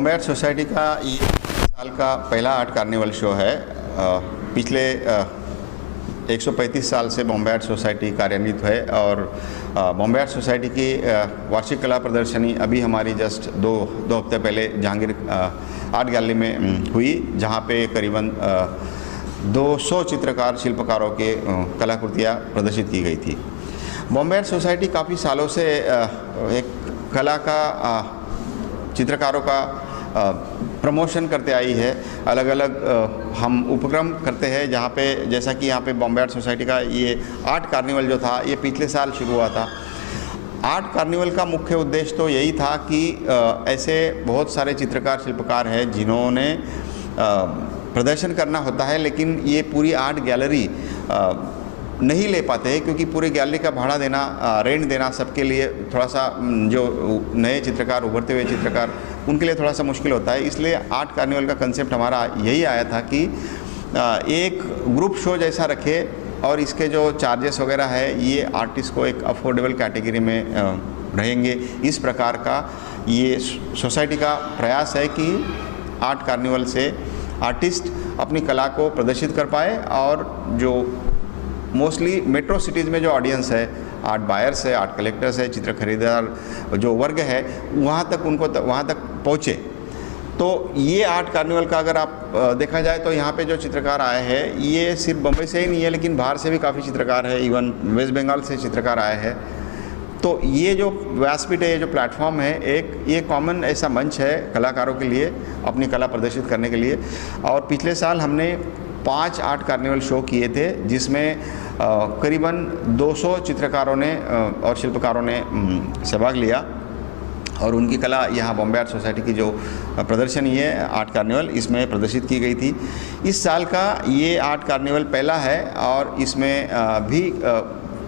Bombay art society का ये साल का पहला आर्ट कार्निवल शो है। पिछले 135 साल से बॉम्बे आर्ट सोसाइटी कार्यान्वित है और बॉम्बे आर्ट सोसाइटी की वार्षिक कला प्रदर्शनी अभी हमारी जस्ट दो हफ्ते पहले जहांगीर आर्ट गैलरी में हुई, जहां पे करीबन 200 चित्रकार शिल्पकारों के कलाकृतियाँ प्रदर्शित की गई थी। बॉम्बे आर्ट सोसाइटी काफ़ी सालों से एक कला का चित्रकारों का प्रमोशन करते आई है। अलग अलग हम उपक्रम करते हैं, जहाँ पे जैसा कि यहाँ पे बॉम्बे आर्ट सोसाइटी का ये आर्ट कार्निवल जो था ये पिछले साल शुरू हुआ था। आर्ट कार्निवल का मुख्य उद्देश्य तो यही था कि ऐसे बहुत सारे चित्रकार शिल्पकार हैं जिन्होंने प्रदर्शन करना होता है, लेकिन ये पूरी आर्ट गैलरी नहीं ले पाते हैं, क्योंकि पूरी गैलरी का भाड़ा देना, रेंट देना सबके लिए थोड़ा सा, जो नए चित्रकार, उभरते हुए चित्रकार, उनके लिए थोड़ा सा मुश्किल होता है। इसलिए आर्ट कार्निवल का कंसेप्ट हमारा यही आया था कि एक ग्रुप शो जैसा रखे और इसके जो चार्जेस वगैरह है ये आर्टिस्ट को एक अफोर्डेबल कैटेगरी में रहेंगे। इस प्रकार का ये सोसाइटी का प्रयास है कि आर्ट कार्निवल से आर्टिस्ट अपनी कला को प्रदर्शित कर पाए और जो मोस्टली मेट्रो सिटीज़ में जो ऑडियंस है, आर्ट बायर्स है, आर्ट कलेक्टर्स है, चित्र खरीदार जो वर्ग है, वहाँ तक पहुँचे। तो ये आर्ट कार्निवल का अगर आप देखा जाए तो यहाँ पे जो चित्रकार आए हैं ये सिर्फ बम्बई से ही नहीं है, लेकिन बाहर से भी काफ़ी चित्रकार है, इवन वेस्ट बंगाल से चित्रकार आए हैं। तो ये जो व्यासपीठ है, ये जो प्लेटफॉर्म है, एक ये कॉमन ऐसा मंच है कलाकारों के लिए अपनी कला प्रदर्शित करने के लिए। और पिछले साल हमने 5 आर्ट कार्निवल शो किए थे, जिसमें करीबन 200 चित्रकारों ने और शिल्पकारों ने सहभाग लिया और उनकी कला यहाँ बॉम्बे आर्ट सोसाइटी की जो प्रदर्शनी है आर्ट कार्निवल, इसमें प्रदर्शित की गई थी। इस साल का ये आर्ट कार्निवल पहला है और इसमें भी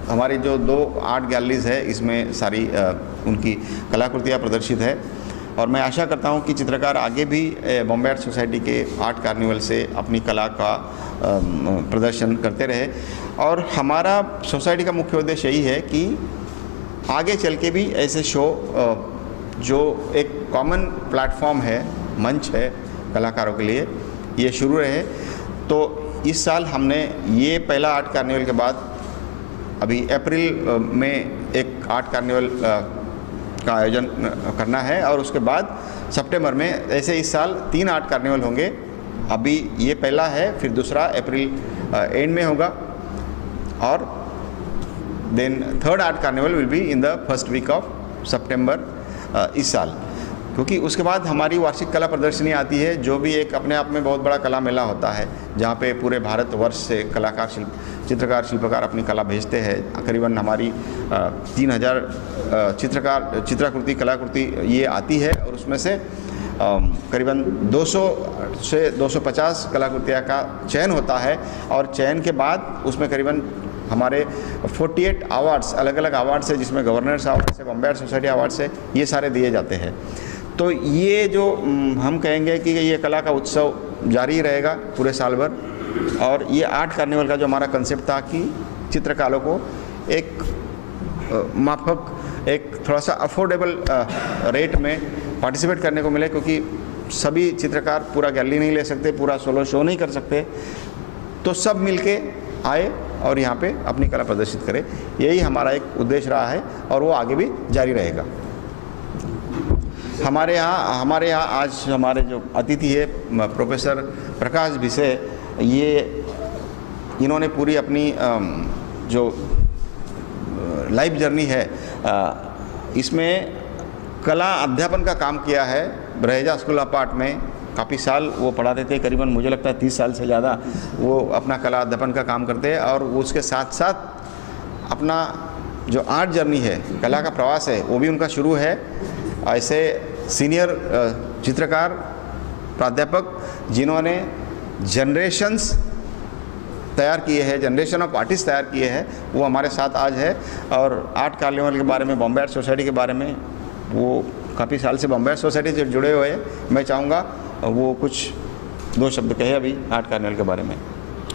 हमारी जो 2 आर्ट गैलरीज है, इसमें सारी उनकी कलाकृतियाँ प्रदर्शित है। और मैं आशा करता हूं कि चित्रकार आगे भी बॉम्बे आर्ट सोसाइटी के आर्ट कार्निवल से अपनी कला का प्रदर्शन करते रहे। और हमारा सोसाइटी का मुख्य उद्देश्य यही है कि आगे चल के भी ऐसे शो जो एक कॉमन प्लेटफॉर्म है, मंच है कलाकारों के लिए, ये शुरू रहे। तो इस साल हमने ये पहला आर्ट कार्निवल के बाद अभी अप्रैल में एक आर्ट कार्निवल का आयोजन करना है और उसके बाद सितंबर में ऐसे इस साल 3 आर्ट कार्निवल होंगे। अभी ये पहला है, फिर दूसरा अप्रैल एंड में होगा और then 3rd art carnival will be in the first week of September इस साल। क्योंकि उसके बाद हमारी वार्षिक कला प्रदर्शनी आती है, जो भी एक अपने आप में बहुत बड़ा कला मेला होता है, जहाँ पे पूरे भारतवर्ष से कलाकार चित्रकार शिल्पकार अपनी कला भेजते हैं। करीबन हमारी 3000 चित्राकृति कलाकृति ये आती है और उसमें से करीबन 200 से 250 कलाकृतियाँ का चयन होता है और चयन के बाद उसमें करीबन हमारे 48 अवार्ड्स, अलग अलग अवार्ड्स है, जिसमें गवर्नर्स अवार्ड्स है, बॉम्बे आर्ट सोसाइटी अवार्ड्स है, ये सारे दिए जाते हैं। तो ये जो हम कहेंगे कि ये कला का उत्सव जारी रहेगा पूरे साल भर। और ये आर्ट कार्निवल का जो हमारा कंसेप्ट था कि चित्रकारों को एक माफक, एक थोड़ा सा अफोर्डेबल रेट में पार्टिसिपेट करने को मिले, क्योंकि सभी चित्रकार पूरा गैलरी नहीं ले सकते, पूरा सोलो शो नहीं कर सकते। तो सब मिलके आए और यहाँ पे अपनी कला प्रदर्शित करें, यही हमारा एक उद्देश्य रहा है और वो आगे भी जारी रहेगा। हमारे यहाँ आज हमारे जो अतिथि है प्रोफेसर प्रकाश भिसे, इन्होंने पूरी अपनी जो लाइफ जर्नी है इसमें कला अध्यापन का काम किया है। रहेजा स्कूल अपार्ट में काफ़ी साल वो पढ़ाते थे, करीबन मुझे लगता है 30 साल से ज़्यादा वो अपना कला अध्यापन का काम करते हैं। और उसके साथ साथ अपना जो आर्ट जर्नी है, कला का प्रवास है, वो भी उनका शुरू है। ऐसे सीनियर चित्रकार प्राध्यापक जिन्होंने जनरेशन्स तैयार किए हैं, जनरेशन ऑफ आर्टिस्ट तैयार किए हैं, वो हमारे साथ आज है। और आर्ट कार्निवल के बारे में, बॉम्बे आर्ट सोसाइटी के बारे में, वो काफ़ी साल से बॉम्बे आर्ट सोसाइटी से जुड़े हुए हैं। मैं चाहूँगा वो कुछ 2 शब्द कहे अभी आर्ट कार्निवल के बारे में,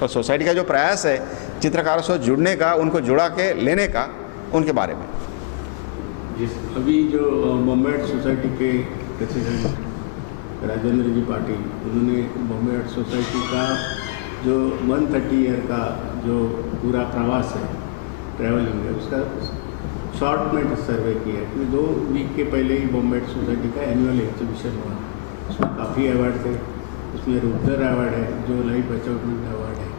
और सोसाइटी का जो प्रयास है चित्रकारों से जुड़ने का, उनको जुड़ा के लेने का, उनके बारे में। अभी जो बॉम्बे आर्ट सोसाइटी के प्रेसिडेंट राजेंद्र जी पाटिल, उन्होंने बॉम्बे आर्ट सोसाइटी का जो 130 ईयर का जो पूरा प्रवास है, ट्रैवलिंग है, उसका शॉर्ट में सर्वे किया है। 2 वीक के पहले ही बॉम्बे आर्ट सोसाइटी का एनुअल एग्जीबिशन हुआ, उसमें काफ़ी अवार्ड थे। उसमें रुद्र अवार्ड है जो लाइफ अचीवमेंट अवार्ड है।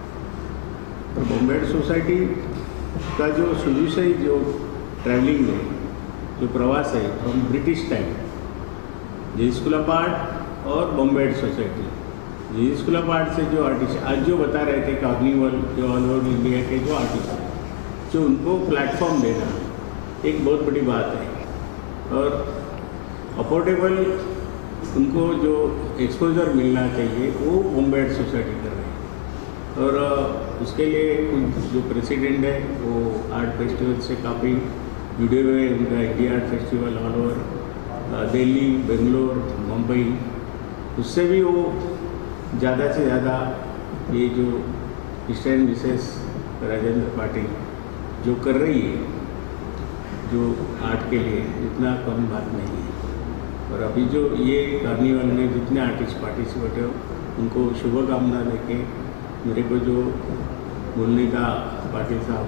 और बॉम्बे आर्ट सोसाइटी का जो शुरू से ही जो ट्रैवलिंग है, जो प्रवास है from British time, J school of art और Bombay art society, J school of art से जो आर्टिस्ट आज जो बता रहे थे कार्निवल, जो ऑल ओवर इंडिया के जो आर्टिस्ट हैं, जो उनको प्लेटफॉर्म देना एक बहुत बड़ी बात है। और अफोर्डेबल उनको जो एक्सपोजर मिलना चाहिए वो बॉम्बे आर्ट सोसाइटी कर रही है। और उसके लिए कुछ जो प्रेसिडेंट है वो आर्ट फेस्टिवल से काफ़ी जुड़े हुए हैं। उनका India art festival all over Delhi, Bangalore, Mumbai, उससे भी वो ज़्यादा से ज़्यादा ये जो ईस्टर्न विशेष राजेंद्र पाटिल जो कर रही है जो आर्ट के लिए, इतना कम बात नहीं है। और अभी जो ये कार्निवल में जितने आर्टिस्ट पार्टिसिपेट हो उनको शुभकामना देके मेरे को जो बोलने का पाटिल साहब,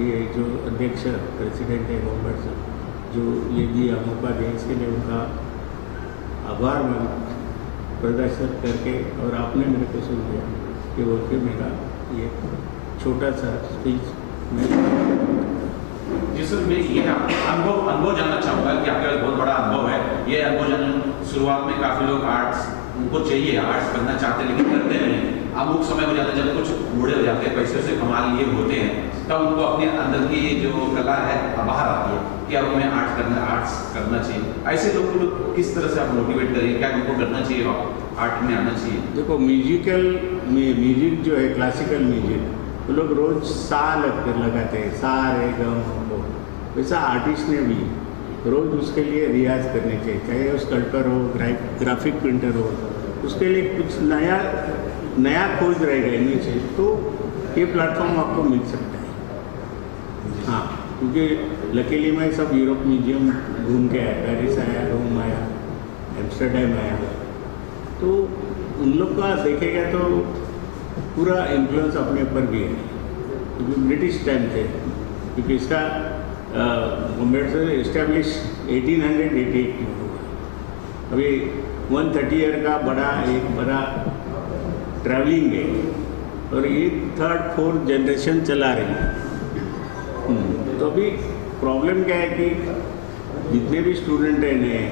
ये जो अध्यक्ष प्रेसिडेंट है बॉम्बे से, जो ये दिया मौका दिया, इसके लिए उनका आभार मान प्रदर्शित करके और आपने मेरे को सुन लिया कि बोल के मेरा ये छोटा सा स्पीच जी सर, मैं ये अनुभव जानना चाहूँगा कि आपका बहुत बड़ा अनुभव है। ये अनुभव जानना, शुरुआत में काफ़ी लोग आर्ट्स उनको चाहिए, आर्ट्स करना चाहते हैं लेकिन करते नहीं। अमुक समय हो जाता है जब कुछ बूढ़े हो जाते हैं, पैसे से कमा लिए होते हैं, तब उनको अपने अंदर की जो कला है बाहर आती है कि अब हमें आर्ट्स करना चाहिए। ऐसे लोगों को किस तरह से आप मोटिवेट करिए, क्या उनको करना चाहिए, आर्ट में आना चाहिए? देखो, म्यूजिक जो है क्लासिकल म्यूजिक, वो लोग रोज सा लगाते हैं, सा रे ग म, वैसा आर्टिस्ट ने भी रोज उसके लिए रियाज करने चाहिए, चाहे वो स्कल्पटर हो, ग्राफिक पेंटर हो, उसके लिए कुछ नया खोज रहेगा इनमें से, तो ये प्लेटफॉर्म आपको मिल सकता है। हाँ, क्योंकि लकीली मैं सब यूरोप म्यूजियम घूम के आया, पेरिस आया, रोम आया, एम्स्टर्डम आया, तो उन लोग का देखेगा तो पूरा इन्फ्लुएंस अपने ऊपर भी है, क्योंकि ब्रिटिश टाइम थे, क्योंकि इसका बॉम्बे से इस्टेब्लिश 1888 में हुआ। अभी 130 ईयर का बड़ा ट्रैवलिंग है और ये 3rd 4th जनरेशन चला रही है। तो अभी प्रॉब्लम क्या है कि जितने भी स्टूडेंट हैं नए,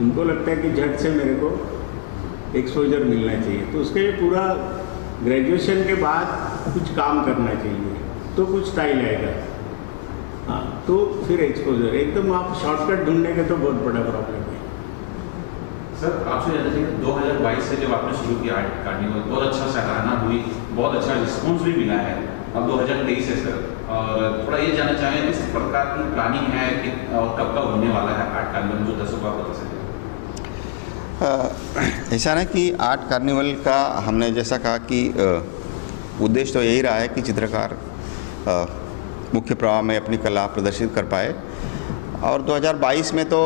उनको लगता है कि झट से मेरे को एक्सपोजर मिलना चाहिए, तो उसके लिए पूरा ग्रेजुएशन के बाद कुछ काम करना चाहिए, तो कुछ स्टाइल आएगा। हाँ, तो फिर एक्सपोजर, एकदम आप शॉर्टकट ढूंढने का तो बहुत बड़ा प्रॉब्लम है। सर, आपसे जानना चाहिए 2022 से जब आपने शुरू किया आर्ट कार्निवल, बहुत अच्छा सराहना हुई, बहुत अच्छा रिस्पॉन्स भी मिला है। अब 2023 है सर, और थोड़ा ये जानना चाहें किस प्रकार की प्लानिंग है कि और कब कब होने वाला है आर्ट कार्निवल, जो दर्शकों को बता सकें? ऐसा ना कि आर्ट कार्निवल का हमने जैसा कहा कि उद्देश्य तो यही रहा है कि चित्रकार मुख्य प्रवाह में अपनी कला प्रदर्शित कर पाए। और 2022 में तो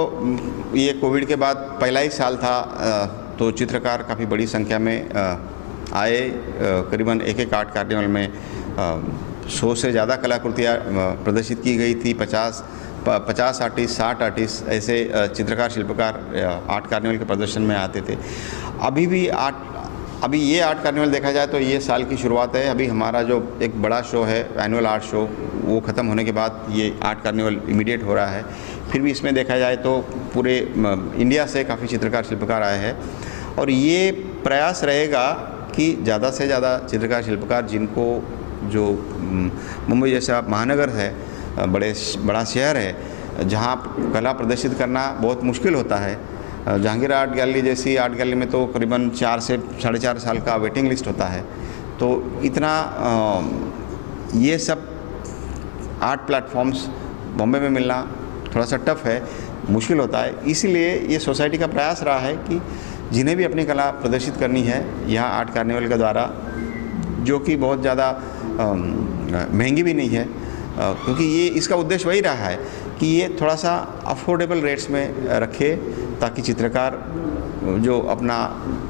ये कोविड के बाद पहला ही साल था, तो चित्रकार काफ़ी बड़ी संख्या में आए। करीबन एक आर्ट कार्निवल में 100 से ज़्यादा कलाकृतियाँ प्रदर्शित की गई थी। 50 आर्टिस्ट, 60 आर्टिस्ट ऐसे चित्रकार शिल्पकार आर्ट कार्निवल के प्रदर्शन में आते थे। अभी ये आर्ट कार्निवल देखा जाए तो ये साल की शुरुआत है। अभी हमारा जो एक बड़ा शो है, एनुअल आर्ट शो, वो ख़त्म होने के बाद ये आर्ट कार्निवल इमीडिएट हो रहा है। फिर भी इसमें देखा जाए तो पूरे इंडिया से काफ़ी चित्रकार शिल्पकार आए हैं, और ये प्रयास रहेगा कि ज़्यादा से ज़्यादा चित्रकार शिल्पकार, जिनको जो मुंबई जैसा महानगर है, बड़ा शहर है, जहाँ कला प्रदर्शित करना बहुत मुश्किल होता है। जहांगीर आर्ट गैलरी जैसी आर्ट गैलरी में तो करीबन 4 से 4.5 साल का वेटिंग लिस्ट होता है। तो इतना ये सब आर्ट प्लेटफॉर्म्स बॉम्बे में मिलना थोड़ा सा टफ है, मुश्किल होता है। इसीलिए ये सोसाइटी का प्रयास रहा है कि जिन्हें भी अपनी कला प्रदर्शित करनी है यहाँ आर्ट कार्निवल के द्वारा, जो कि बहुत ज़्यादा महंगी भी नहीं है, क्योंकि ये इसका उद्देश्य वही रहा है कि ये थोड़ा सा अफोर्डेबल रेट्स में रखे, ताकि चित्रकार जो अपना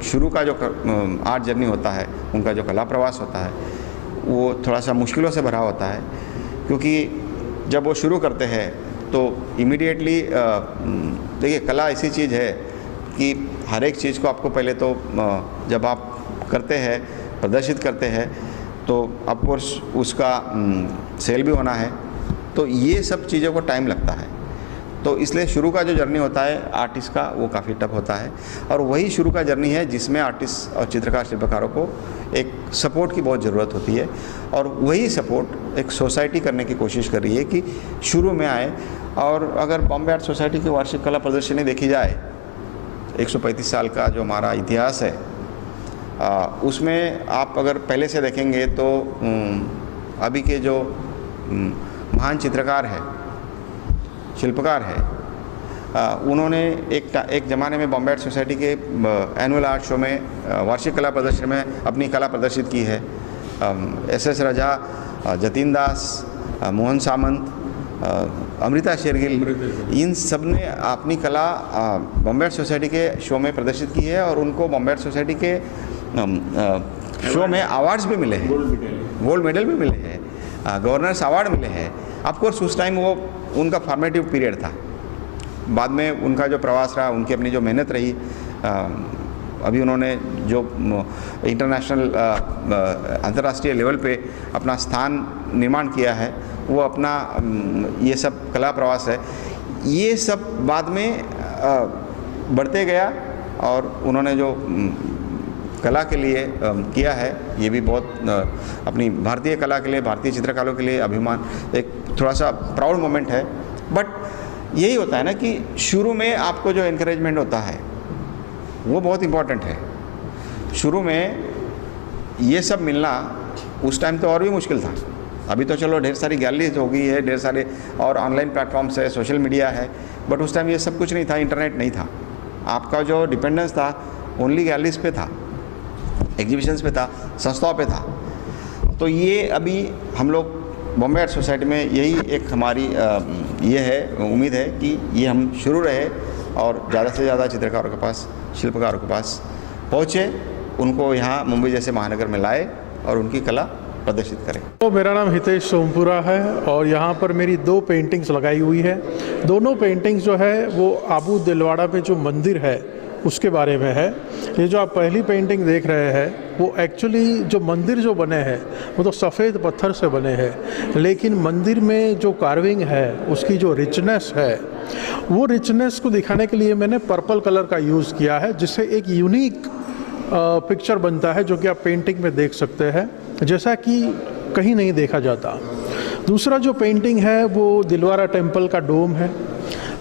शुरू का जो आर्ट जर्नी होता है, उनका जो कला प्रवास होता है, वो थोड़ा सा मुश्किलों से भरा होता है। क्योंकि जब वो शुरू करते हैं तो इमीडिएटली देखिए, कला ऐसी चीज़ है कि हर एक चीज़ को आपको पहले तो जब आप करते हैं, प्रदर्शित करते हैं, तो ऑफकोर्स उसका सेल भी होना है, तो ये सब चीज़ों को टाइम लगता है। तो इसलिए शुरू का जो जर्नी होता है आर्टिस्ट का, वो काफ़ी टफ होता है, और वही शुरू का जर्नी है जिसमें आर्टिस्ट और चित्रकार शिल्पकारों को एक सपोर्ट की बहुत ज़रूरत होती है। और वही सपोर्ट एक सोसाइटी करने की कोशिश कर रही है कि शुरू में आए। और अगर बॉम्बे आर्ट सोसाइटी की वार्षिक कला प्रदर्शनी देखी जाए, 135 साल का जो हमारा इतिहास है, उसमें आप अगर पहले से देखेंगे तो अभी के जो महान चित्रकार है, शिल्पकार है, उन्होंने एक ज़माने में बॉम्बे आर्ट सोसाइटी के एनुअल आर्ट शो में, वार्षिक कला प्रदर्शनी में अपनी कला प्रदर्शित की है। SS रजा, जतीन दास, मोहन सामंत, अमृता शेरगिल, इन सब ने अपनी कला बॉम्बे आर्ट सोसाइटी के शो में प्रदर्शित की है, और उनको बॉम्बे आर्ट सोसाइटी के शो में अवार्ड्स भी मिले हैं, गोल्ड मेडल भी मिले हैं, गवर्नर्स अवार्ड मिले हैं। ऑफकोर्स उस टाइम वो उनका फॉर्मेटिव पीरियड था। बाद में उनका जो प्रवास रहा, उनकी अपनी जो मेहनत रही, अभी उन्होंने जो इंटरनेशनल अंतर्राष्ट्रीय लेवल पे अपना स्थान निर्माण किया है, वो अपना ये सब कला प्रवास है, ये सब बाद में बढ़ते गया। और उन्होंने जो कला के लिए किया है, ये भी बहुत अपनी भारतीय कला के लिए, भारतीय चित्रकारों के लिए अभिमान, एक थोड़ा सा प्राउड मोमेंट है। बट यही होता है ना कि शुरू में आपको जो एनकरेजमेंट होता है वो बहुत इम्पॉर्टेंट है। शुरू में ये सब मिलना उस टाइम तो और भी मुश्किल था। अभी तो चलो ढेर सारी गैलरीज हो गई है, ढेर सारे और ऑनलाइन प्लेटफॉर्म्स है, सोशल मीडिया है, बट उस टाइम ये सब कुछ नहीं था, इंटरनेट नहीं था। आपका जो डिपेंडेंस था ओनली गैलरीज पे था, एग्जीबिशंस पे था, संस्थाओं पे था। तो ये अभी हम लोग बॉम्बे आर्ट सोसाइटी में यही एक हमारी ये है उम्मीद है कि ये हम शुरू रहे और ज़्यादा से ज़्यादा चित्रकारों के पास, शिल्पकारों के पास पहुँचे, उनको यहाँ मुंबई जैसे महानगर में लाए और उनकी कला प्रदर्शित करें। तो मेरा नाम हितेश सोमपुरा है और यहाँ पर मेरी 2 पेंटिंग्स लगाई हुई है। दोनों पेंटिंग्स जो है वो आबू दिलवाड़ा में जो मंदिर है उसके बारे में है। ये जो आप पहली पेंटिंग देख रहे हैं वो एक्चुअली जो मंदिर जो बने हैं वो तो सफ़ेद पत्थर से बने हैं, लेकिन मंदिर में जो कार्विंग है उसकी जो रिचनेस है, वो रिचनेस को दिखाने के लिए मैंने पर्पल कलर का यूज़ किया है, जिससे एक यूनिक पिक्चर बनता है जो कि आप पेंटिंग में देख सकते हैं, जैसा कि कहीं नहीं देखा जाता। दूसरा जो पेंटिंग है वो दिलवारा टेम्पल का डोम है।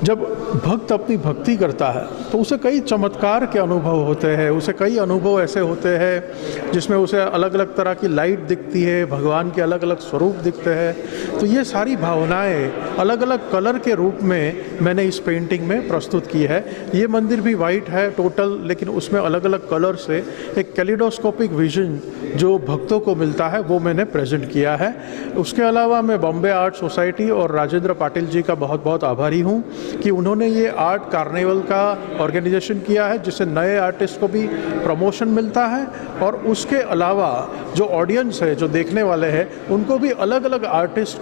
जब भक्त अपनी भक्ति करता है तो उसे कई चमत्कार के अनुभव होते हैं, उसे कई अनुभव ऐसे होते हैं जिसमें उसे अलग अलग तरह की लाइट दिखती है, भगवान के अलग अलग स्वरूप दिखते हैं। तो ये सारी भावनाएं अलग अलग कलर के रूप में मैंने इस पेंटिंग में प्रस्तुत की है। ये मंदिर भी वाइट है टोटल, लेकिन उसमें अलग अलग कलर से एक कैलिडोस्कोपिक विजन जो भक्तों को मिलता है वो मैंने प्रेजेंट किया है। उसके अलावा मैं बॉम्बे आर्ट सोसाइटी और राजेंद्र पाटिल जी का बहुत बहुत आभारी हूँ कि उन्होंने ये आर्ट कार्निवल का ऑर्गेनाइजेशन किया है, जिससे नए आर्टिस्ट को भी प्रमोशन मिलता है और उसके अलावा जो ऑडियंस है, जो देखने वाले हैं, उनको भी अलग अलग आर्टिस्ट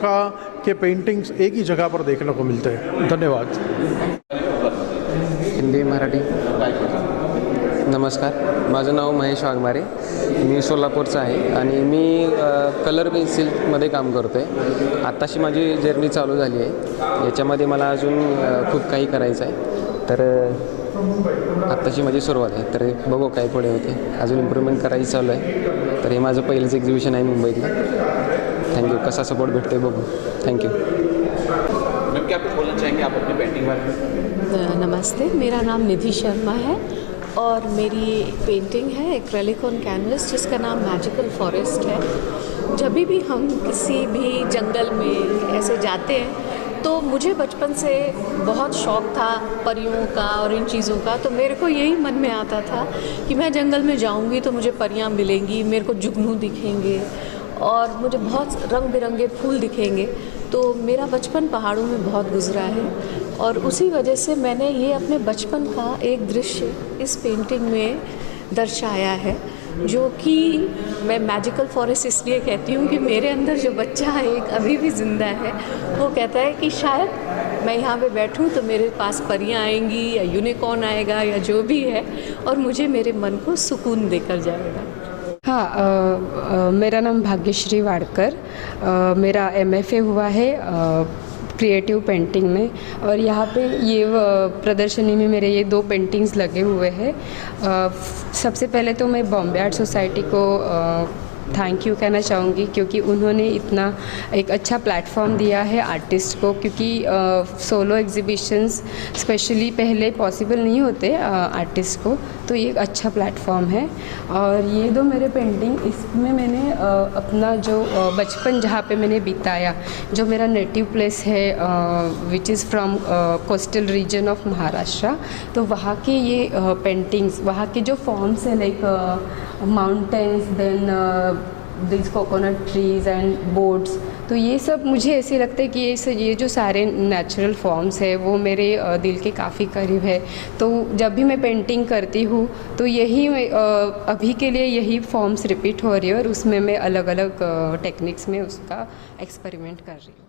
के पेंटिंग्स एक ही जगह पर देखने को मिलते हैं। धन्यवाद। हिंदी मराठी नमस्कार, माझं नाव महेश वाघमारे, मी सोलापूरचा आहे आणि मी कलर पेन्सिलमध्ये काम करतो आहे। आत्ताशी माझी जर्नी चालू झाली आहे, याच्यामध्ये मला अजून खूप काही करायचं आहे, तर आत्ताशी माझी सुरुवात आहे, तर बघू काय पुढे होते, अजून इम्प्रूव्हमेंट करायची चालू आहे। तर हे माझं पहिलंच एक्झिबिशन आहे मुंबईतलं। थँक्यू, कसा सपोर्ट भेटतोय बघू। थँक्यू। मैम, क्या कुछ बोलना चाहेंगे आप अपनी पेंटिंग बारे में? नमस्ते, मेरा नाम निधि शर्मा है और मेरी एक पेंटिंग है एक्रेलिक ऑन कैनवस जिसका नाम मैजिकल फॉरेस्ट है। जब भी हम किसी भी जंगल में ऐसे जाते हैं तो मुझे बचपन से बहुत शौक़ था परियों का और इन चीज़ों का, तो मेरे को यही मन में आता था कि मैं जंगल में जाऊंगी तो मुझे परियां मिलेंगी, मेरे को जुगनू दिखेंगे और मुझे बहुत रंग बिरंगे फूल दिखेंगे। तो मेरा बचपन पहाड़ों में बहुत गुजरा है और उसी वजह से मैंने ये अपने बचपन का एक दृश्य इस पेंटिंग में दर्शाया है, जो कि मैं मैजिकल फॉरेस्ट इसलिए कहती हूँ कि मेरे अंदर जो बच्चा है एक अभी भी ज़िंदा है। वो कहता है कि शायद मैं यहाँ पे बैठूँ तो मेरे पास परियाँ आएंगी या यूनिकॉर्न आएगा या जो भी है, और मुझे मेरे मन को सुकून देकर जाएगा। हाँ, मेरा नाम भाग्यश्री वाडकर, मेरा MFA हुआ है क्रिएटिव पेंटिंग में, और यहाँ पे ये प्रदर्शनी में मेरे ये 2 पेंटिंग्स लगे हुए हैं। सबसे पहले तो मैं बॉम्बे आर्ट सोसाइटी को थैंक यू कहना चाहूँगी, क्योंकि उन्होंने इतना एक अच्छा प्लेटफॉर्म दिया है आर्टिस्ट को, क्योंकि सोलो एग्जीबिशंस स्पेशली पहले पॉसिबल नहीं होते आर्टिस्ट को, तो ये एक अच्छा प्लेटफॉर्म है। और ये 2 मेरे पेंटिंग, इसमें मैंने अपना जो बचपन जहाँ पे मैंने बिताया, जो मेरा नेटिव प्लेस है which is from coastal region of Maharashtra, तो वहाँ के ये पेंटिंग्स, वहाँ के जो फॉर्म्स हैं like mountains, then this coconut trees and boats, तो ये सब मुझे ऐसे लगता है कि ये जो सारे नेचुरल फॉर्म्स है वो मेरे दिल के काफ़ी करीब है। तो जब भी मैं पेंटिंग करती हूँ तो यही अभी के लिए यही फॉर्म्स रिपीट हो रही है, और उसमें मैं अलग अलग टेक्निक्स में उसका एक्सपेरिमेंट कर रही हूँ।